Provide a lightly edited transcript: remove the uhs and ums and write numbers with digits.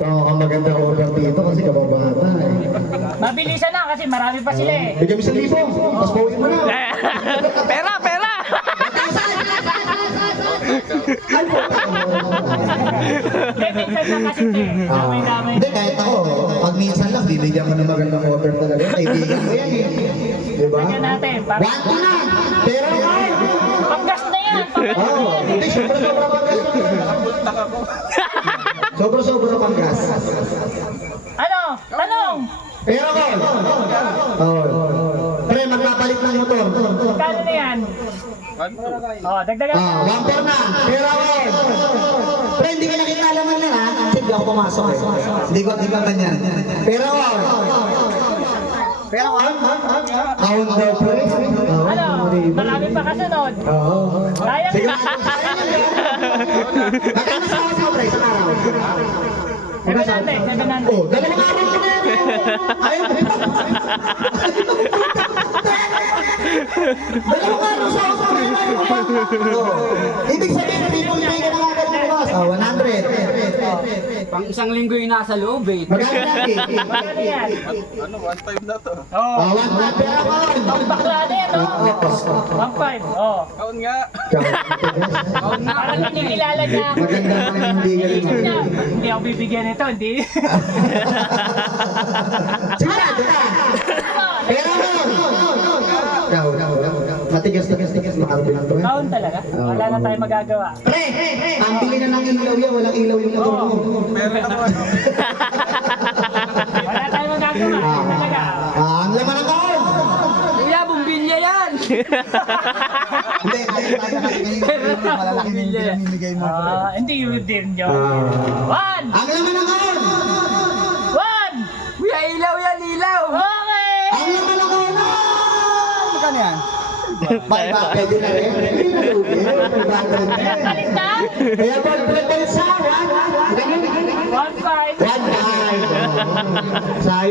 So, ang maganda order dito kasi kababata eh. Mabilisan na kasi marami pa sila eh. Bigyan mo 1,000, tapos pauwi mo na. Pera, pera! Hindi, minsan na kasi ito eh. Damay-damay. Hindi, kahit ako, pag minsan lang, bibigyan mo ng magandang order talaga. Kaibigan ko yan eh. Diba? Tingnan natin. Para... 1 na! Pero kahit! Panggas na yan! Panggas na Oo, yan hindi, eh. sobra-sobra panggas. Sobra-sobra panggas. Ano? Tanong! Pero ko! Pre, magpapalit ng motor. Kano na yan? Oh, dagdagan mo. 1 na. Pero ko! Pre, hindi ka nakita laman yan ha. Kasi hindi ako pumasok eh. Hindi ko ganyan. Pero ko! Pero ko? Kaon daw pre. Ano? Marami pa kasunod. Oo. Sayang Sige, na. magkano sa ako pre, sa araw? 700. Oh, 2 araw ko na yan. Ayaw mo. 2 araw sa ako pre. Ibig sabihin, triple pay ka na agad ng boss. 100. Pang isang linggo yung nasa loob eh. Magkano lagi? Magkano yan? Ano, 1.5 na to. Oh. 1 pero ko. Ang bakla na yan, oh. 1.5. Oh. Kaon nga. Parang kinikilala niya. Maganda pa rin hindi ka rin. Isip niya, hindi ako bibigyan nito, hindi. Sigurado ka. Pero ko. Matigas, makarbon ang tuwa. Kaon talaga. Wala na tayong magagawa. Pre, ang bili na ng ilaw yan, walang ilaw yung motor mo. Meron ako ano. Wala tayong magagawa. Talaga. Ang laman ng kaon! Kuya, bumbilya yan! Hindi, malalaki na yung pinamimigay mo. Hindi yun din yun. One! Ang laman ng kaon! One! Kuya, ilaw yan, ilaw! Okay! Ang laman ng kaon! Magkano yan? Ba, pwede na rin. Pwede na lugi. Balik na? Kaya balik sa 1.5. 1.5. 1.5. Sayang.